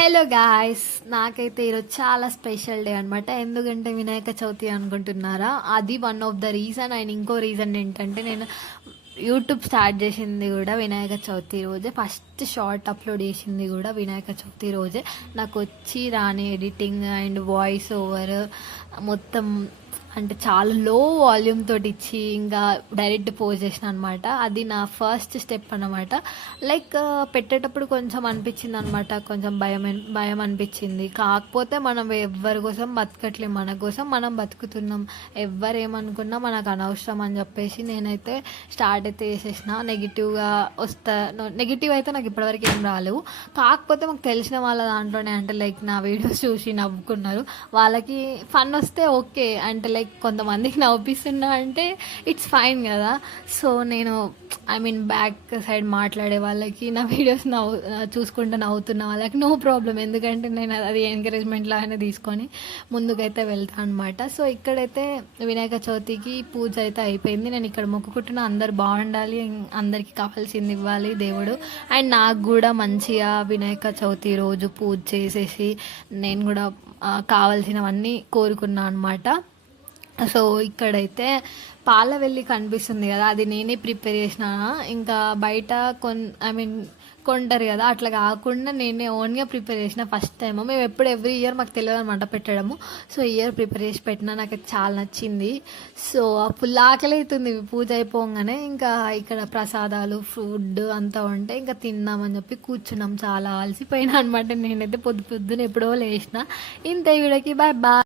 Hello guys, నాకైతే ఈరోజు చాలా స్పెషల్ డే అనమాట. ఎందుకంటే వినాయక చవితి అనుకుంటున్నారా? అది one of the reason. And ఇంకో రీజన్ ఏంటంటే నేను యూట్యూబ్ స్టార్ట్ చేసింది కూడా వినాయక చవితి రోజే. ఫస్ట్ షార్ట్ అప్లోడ్ చేసింది కూడా వినాయక చవితి రోజే. నాకు వచ్చి రాని ఎడిటింగ్ అండ్ వాయిస్ ఓవర్ మొత్తం అంటే చాలా లో వాల్యూమ్ తోటి ఇచ్చి ఇంకా డైరెక్ట్ పోస్ట్ చేసిన అనమాట. అది నా ఫస్ట్ స్టెప్ అనమాట. లైక్ పెట్టేటప్పుడు కొంచెం అనిపించింది అనమాట, కొంచెం భయం అనిపించింది. కాకపోతే మనం ఎవరి కోసం బతకట్లేం, మన కోసం మనం బతుకుతున్నాం. ఎవ్వరు ఏమనుకున్నా మనకు అనవసరం అని చెప్పేసి నేనైతే స్టార్ట్ అయితే చేసేసిన. నెగిటివ్ అయితే నాకు ఇప్పటివరకు ఏం రాలేవు. కాకపోతే మాకు తెలిసిన వాళ్ళ దాంట్లోనే అంటే లైక్ నా వీడియోస్ చూసి నవ్వుకున్నారు. వాళ్ళకి ఫన్ వస్తే ఓకే, అంటే లైక్ కొంతమందికి నవ్విస్తున్నా అంటే ఇట్స్ ఫైన్ కదా. సో నేను బ్యాక్ సైడ్ మాట్లాడే వాళ్ళకి, నా వీడియోస్ చూసుకుంటూ నవ్వుతున్న వాళ్ళకి నో ప్రాబ్లం. ఎందుకంటే నేను అది ఎంకరేజ్మెంట్ లాగానే తీసుకొని ముందుకైతే వెళ్తాను అనమాట. సో ఇక్కడైతే వినాయక చవితికి పూజ అయితే అయిపోయింది. నేను ఇక్కడ మొక్కుకుంటున్న అందరు బాగుండాలి, అందరికీ కావాల్సింది ఇవ్వాలి దేవుడు. అండ్ నాకు కూడా మంచిగా వినాయక చవితి రోజు పూజ చేసేసి నేను కూడా కావాల్సినవన్నీ కోరుకున్నాను అనమాట. సో ఇక్కడైతే పాల వెళ్ళి కనిపిస్తుంది కదా, అది నేనే ప్రిపేర్ చేసిన. ఇంకా బయట కొంటారు కదా, అట్లా కాకుండా నేనే ఓన్గా ప్రిపేర్ చేసిన. ఫస్ట్ టైం మేము ఎవ్రీ ఇయర్ మాకు తెలియదు అనమాట పెట్టడము. సో ఇయర్ ప్రిపేర్ చేసి పెట్టినా, నాకు చాలా నచ్చింది. సో ఫుల్ ఆకలి అవుతుంది పూజ అయిపోగానే. ఇంకా ఇక్కడ ప్రసాదాలు ఫుడ్ అంతా ఉంటే ఇంకా తిందామని చెప్పి కూర్చున్నాం. చాలా అలసిపోయినా అనమాట నేనైతే. పొద్దున ఎప్పుడో లేచిన. ఇంత వీడియోకి బాయ్ బాయ్.